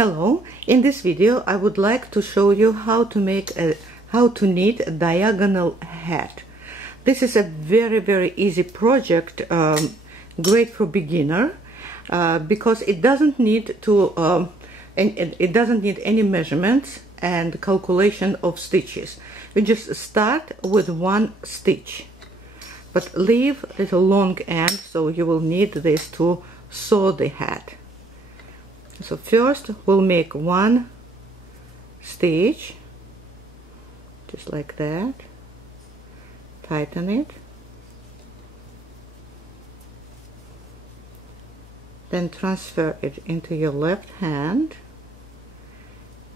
Hello, in this video I would like to show you how to knit a diagonal hat. This is a very easy project, great for beginner, because it doesn't need any measurements and calculation of stitches. We just start with one stitch, but leave a little long end, so you will need this to sew the hat. So first we'll make one stitch, just like that, tighten it, then transfer it into your left hand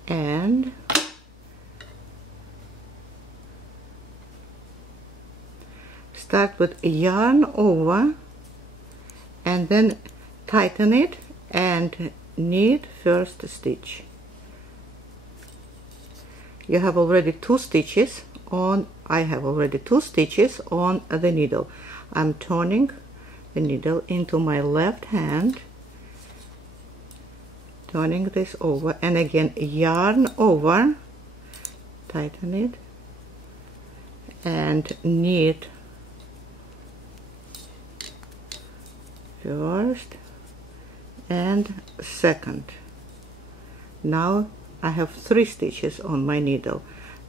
and start with yarn over and then tighten it and knit first stitch. You have already two stitches on. I have already two stitches on the needle. I'm turning the needle into my left hand, turning this over, and again yarn over, tighten it and knit first and second. Now I have 3 stitches on my needle,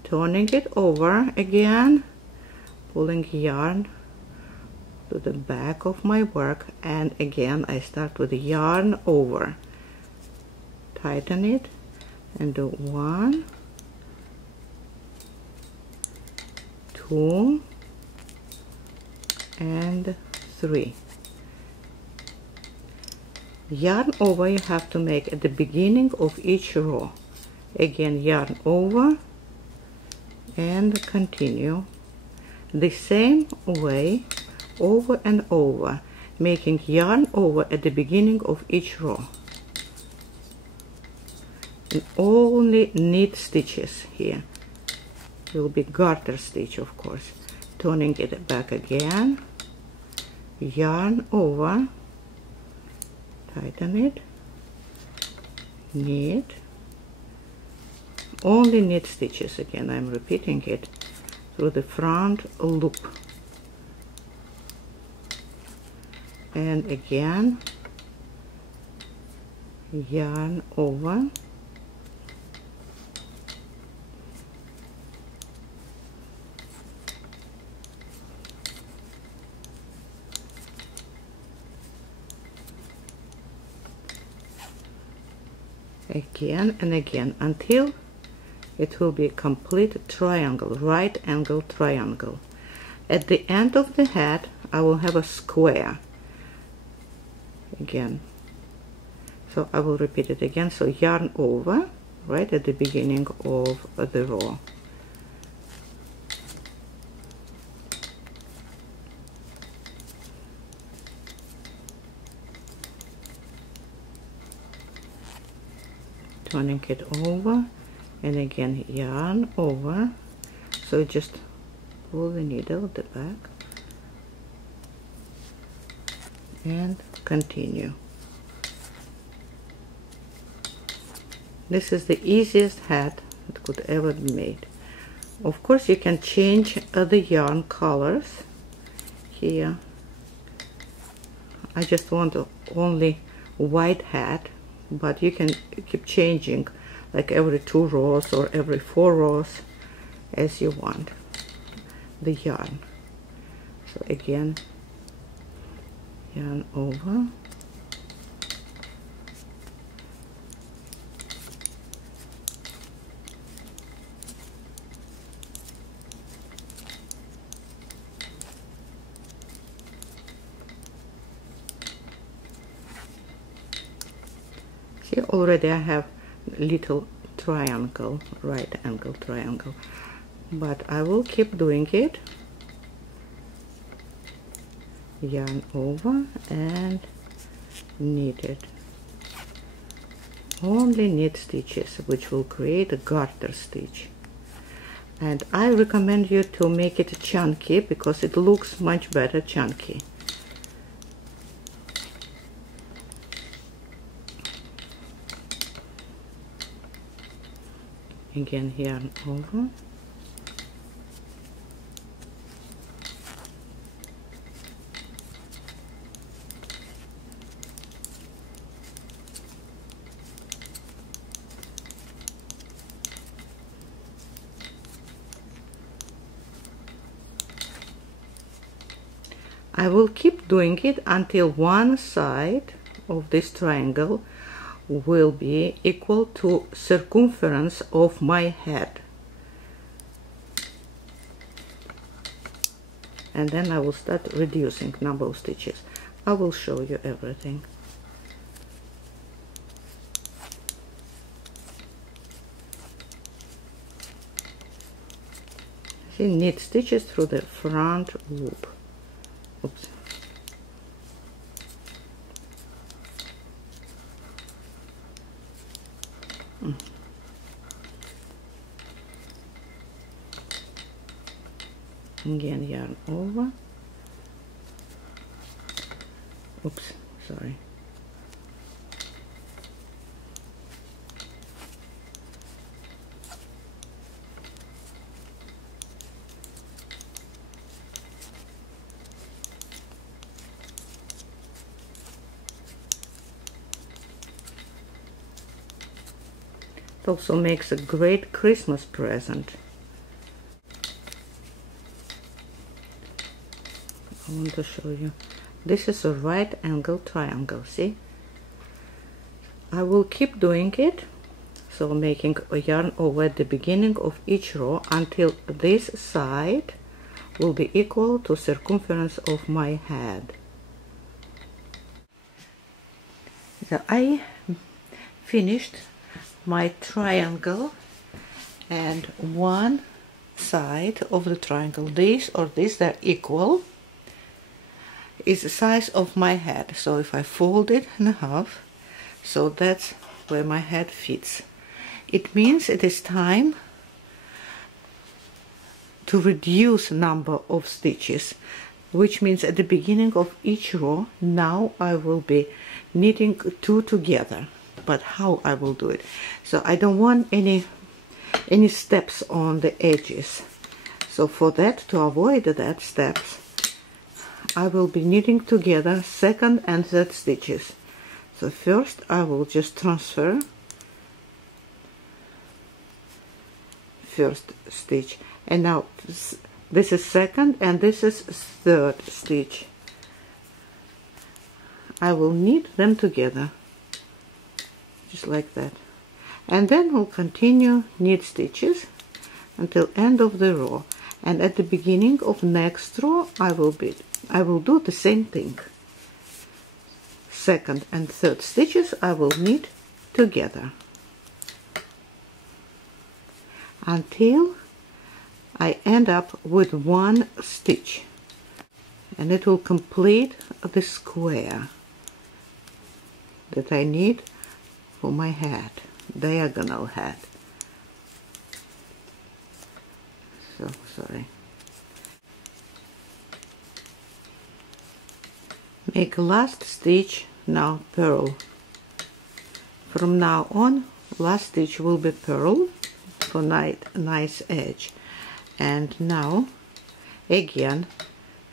turning it over again, pulling yarn to the back of my work, and again I start with yarn over, tighten it and do 1, 2 and 3. Yarn over you have to make at the beginning of each row. Again yarn over and continue the same way over and over, making yarn over at the beginning of each row, and only knit stitches here. Will be garter stitch, of course. Turning it back again, yarn over, tighten it, knit, only knit stitches. Again I'm repeating it through the front loop, and again yarn over, again and again until it will be a complete triangle, right angle triangle. At the end of the hat I will have a square again, so I will repeat it again. So yarn over right at the beginning of the row, turning it over and again yarn over, so just pull the needle at the back and continue. This is the easiest hat that could ever be made. Of course you can change the yarn colors. Here I just want only white hat, but you can keep changing like every 2 rows or every 4 rows as you want the yarn. So again yarn over, see, already I have little triangle, right angle triangle, but I will keep doing it. Yarn over and knit it, only knit stitches, which will create a garter stitch. And I recommend you to make it chunky because it looks much better chunky. Again, yarn over. I will keep doing it until one side of this triangle will be equal to circumference of my head. And then I will start reducing number of stitches. I will show you everything. See, knit stitches through the front loop. Oops. Again, yarn over. Oops, sorry. It also makes a great Christmas present. I want to show you. This is a right angle triangle, see? I will keep doing it, so making a yarn over at the beginning of each row until this side will be equal to circumference of my head. So I finished my triangle, and one side of the triangle, this or this, they're equal, is the size of my head. So if I fold it in half, so that's where my head fits. It means it is time to reduce number of stitches, which means at the beginning of each row now I will be knitting two together. But how I will do it? So I don't want any steps on the edges. So for that, to avoid that steps, I will be knitting together second and third stitches. So first I will just transfer first stitch, and now this is second and this is third stitch. I will knit them together just like that, and then we'll continue knit stitches until end of the row, and at the beginning of next row I will do the same thing. Second and third stitches I will knit together until I end up with one stitch, and it will complete the square that I need for my head, diagonal head. So sorry. Make last stitch now purl. From now on, last stitch will be purl for nice edge. And now again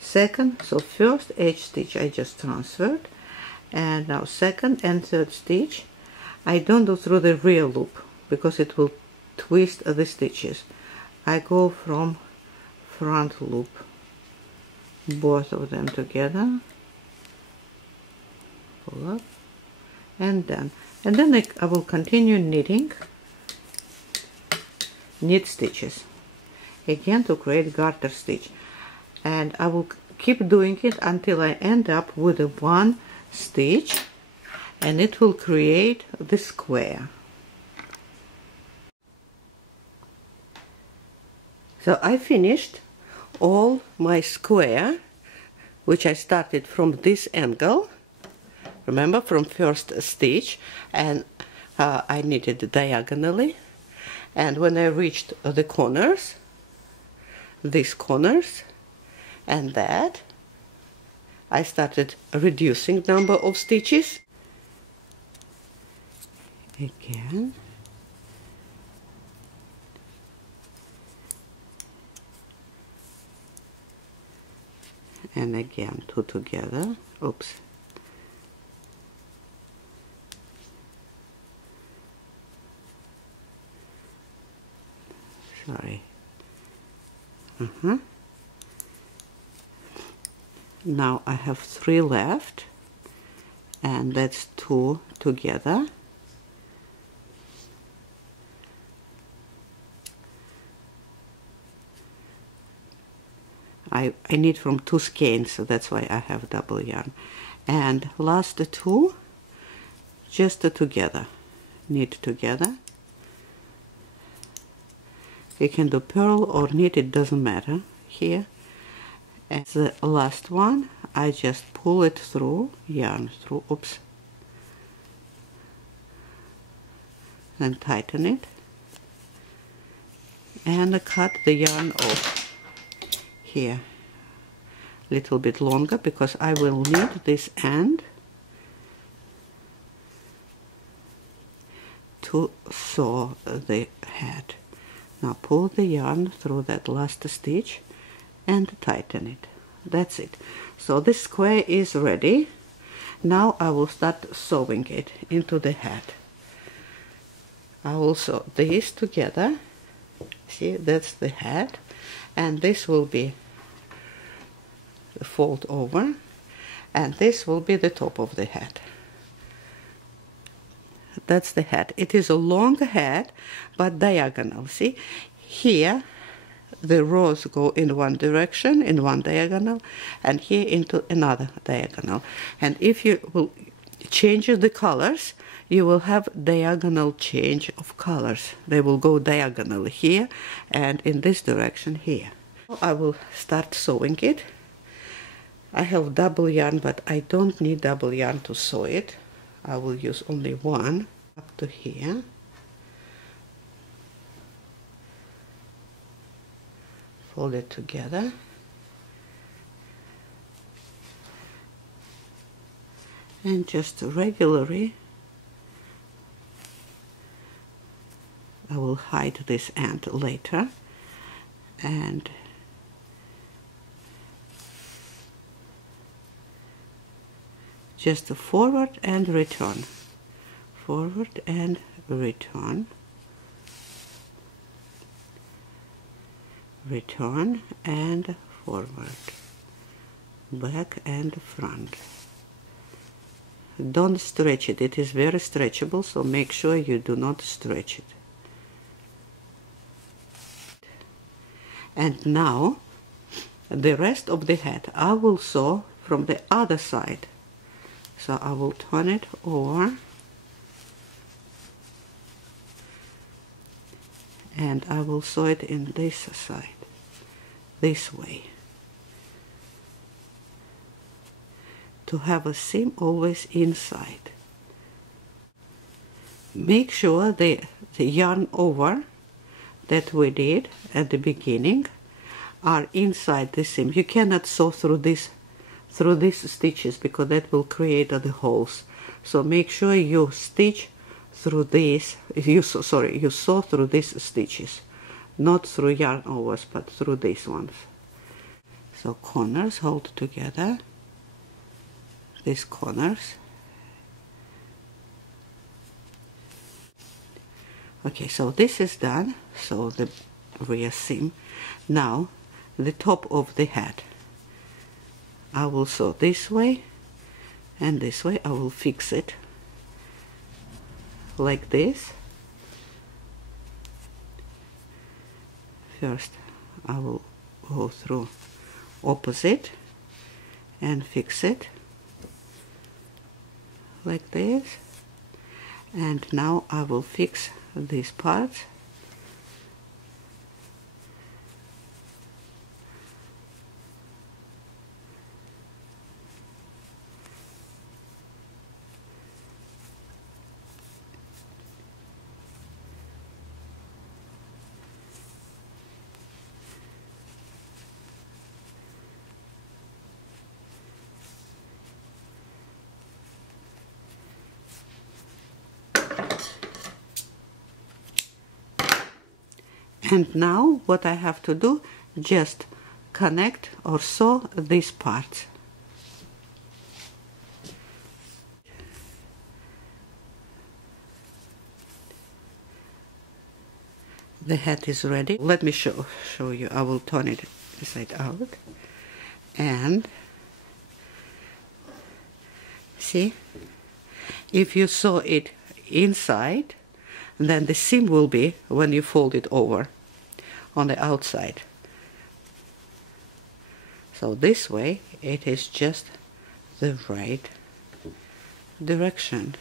second, so first edge stitch I just transferred, and now second and third stitch I don't do through the rear loop because it will twist the stitches. I go from front loop, both of them together, pull up, and then I will continue knitting, knit stitches again to create garter stitch, and I will keep doing it until I end up with a one stitch, and it will create the square. So I finished all my square, which I started from this angle, remember, from first stitch, and I knitted diagonally, and when I reached the corners, these corners and that, I started reducing number of stitches again, and again 2 together. Oops. Sorry. Now I have 3 left, and that's 2 together. I need from 2 skeins, so that's why I have double yarn. And last 2 just together, knit together. You can do purl or knit, it doesn't matter here. And the last one, I just pull it through, yarn through, oops, and tighten it, and cut the yarn off here a little bit longer, because I will need this end to sew the head. Now pull the yarn through that last stitch and tighten it. That's it. So this square is ready. Now I will start sewing it into the head. I will sew these together. See, that's the head, and this will be the fold over, and this will be the top of the head. That's the head. It is a long head, but diagonal. See, here the rows go in one direction, in one diagonal, and here into another diagonal. And if you will change the colors, you will have diagonal change of colors. They will go diagonally here and in this direction here. I will start sewing it. I have double yarn, but I don't need double yarn to sew it. I will use only one up to here. Fold it together. And just regularly, I will hide this end later, and just forward and return, forward and return, return and forward, back and front. Don't stretch it, it is very stretchable, so make sure you do not stretch it. And now the rest of the head I will sew from the other side. So I will turn it over, and I will sew it in this side, this way, to have a seam always inside. Make sure the yarn over that we did at the beginning are inside the seam. You cannot sew through these stitches, because that will create the holes. So make sure you stitch through this, you sew through these stitches, not through yarn overs, but through these ones. So corners hold together, these corners. Okay, so this is done, so the rear seam. Now the top of the head, I will sew this way and this way. I will fix it like this. First I will go through opposite and fix it like this, and now I will fix these parts. And now what I have to do, just connect or sew these parts. The hat is ready. Let me show you. I will turn it inside out. And see, if you sew it inside, then the seam will be when you fold it over on the outside. So this way it is just the right direction.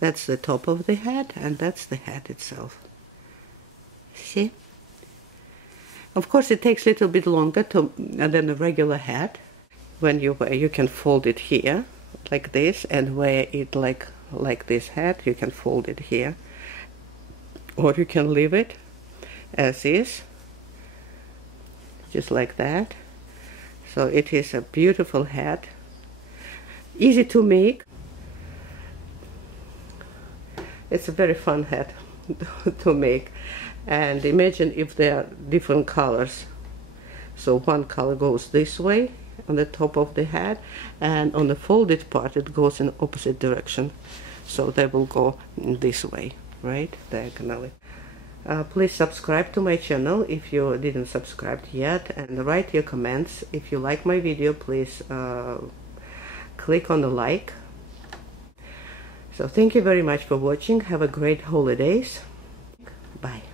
That's the top of the hat, and that's the hat itself. See? Of course, it takes a little bit longer than a regular hat. When you wear, you can fold it here, like this, and wear it like this hat. You can fold it here, or you can leave it as is, just like that. So it is a beautiful hat, easy to make. It's a very fun hat to make. And imagine if there are different colors. So one color goes this way on the top of the hat, and on the folded part it goes in opposite direction. So they will go this way, right, diagonally. Please subscribe to my channel if you didn't subscribe yet, and write your comments. If you like my video, please click on the like. So thank you very much for watching. Have a great holidays. Bye.